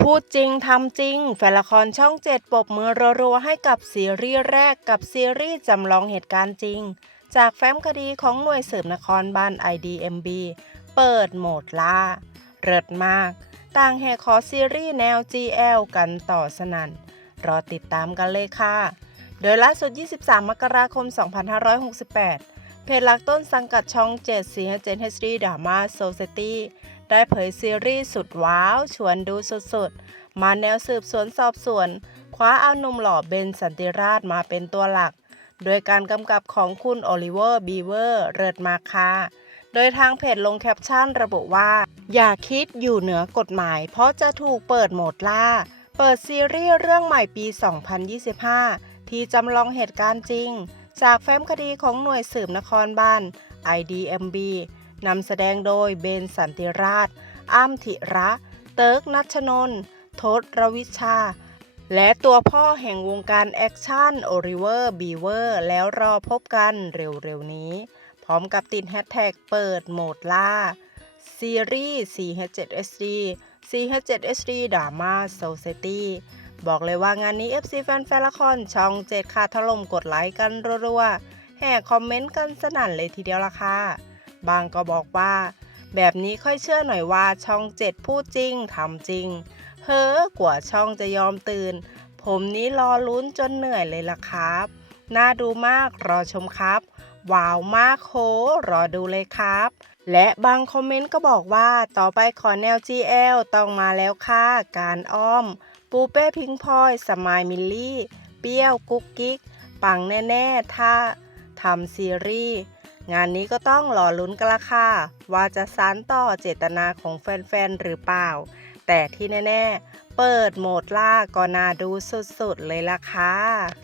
พูดจริงทำจริง แฟนละครช่องเจ็ดปบมือรัวๆให้กับซีรีส์แรกกับซีรีส์จำลองเหตุการณ์จริง จากแฟ้มคดีของหน่วยสืบนครบาล IDMB เปิดโหมดล่า เริดมาก ต่างแห่ขอซีรีส์แนว GL กันต่อสนัน่น รอติดตามกันเลยค่ะ โดยล่าสุด 23 มกราคม 2568 เพจหลักต้นสังกัดช่อง7 c h 7 HD Drama Society ได้เผยซีรีส์สุดว้าว ชวนดูสุดๆ มาแนวสืบสวนสอบสวน คว้าเอาหนุ่มหล่อเบนสันติราชมาเป็นตัวหลัก โดยการกำกับของคุณโอลิเวอร์บีเวอร์เริดมาค่ะโดยทางเพจลงแคปชั่นระบุว่า อย่าคิดอยู่เหนือกฎหมาย เพราะจะถูกเปิดโหมดล่า เปิดซีรีส์เรื่องใหม่ปี 2025 ที่จำลองเหตุการณ์จริง จากแฟ้มคดีของหน่วยสืบนครบาล IDMB นำแสดงโดยเบนสันติราชอ้ำธิระ เติร์กนัชนนท์ทศรวิชา และตัวพ่อแห่งวงการแอคชั่นโอริเวอร์บีเวอร์แล้วรอพบกันเร็วๆนี้ พร้อมกับติดแฮชแท็กเปิดโหมดล่า ซีรีส์ 4H7HD 4H7HD Drama Society บอกเลยว่างานนี้ FC แฟนแฟนละครช่อง7ค่ะถล่มกดไลค์กันรัวๆแห่คอมเมนต์กันสนั่นเลยทีเดียวล่ะค่ะ บางก็บอกว่า แบบนี้ค่อยเชื่อหน่อยว่าช่อง7พูดจริงทำจริง เฮ้อกว่าช่องจะยอมตื่น ผมนี้รอลุ้นจนเหนื่อยเลยล่ะครับ น่าดูมากรอชมครับ ว้าวมากโหรอดูเลยครับ และบางคอมเมนต์ก็บอกว่าต่อไปขอแนว GL ต้องมาแล้วค่ะการอ้อม ปูเป้พิงพอยสมายมิลลี่ เปี้ยวกุ๊กกิ๊กปังแน่ ๆ ถ้าทำซีรีส์ งานนี้ก็ต้องรอลุ้นกันละค่ะ ว่าจะสานต่อเจตนาของแฟนๆ หรือเปล่า แต่ที่แน่ ๆ เปิดโหมดล่าก็น่าดูสุด ๆ เลยล่ะค่ะ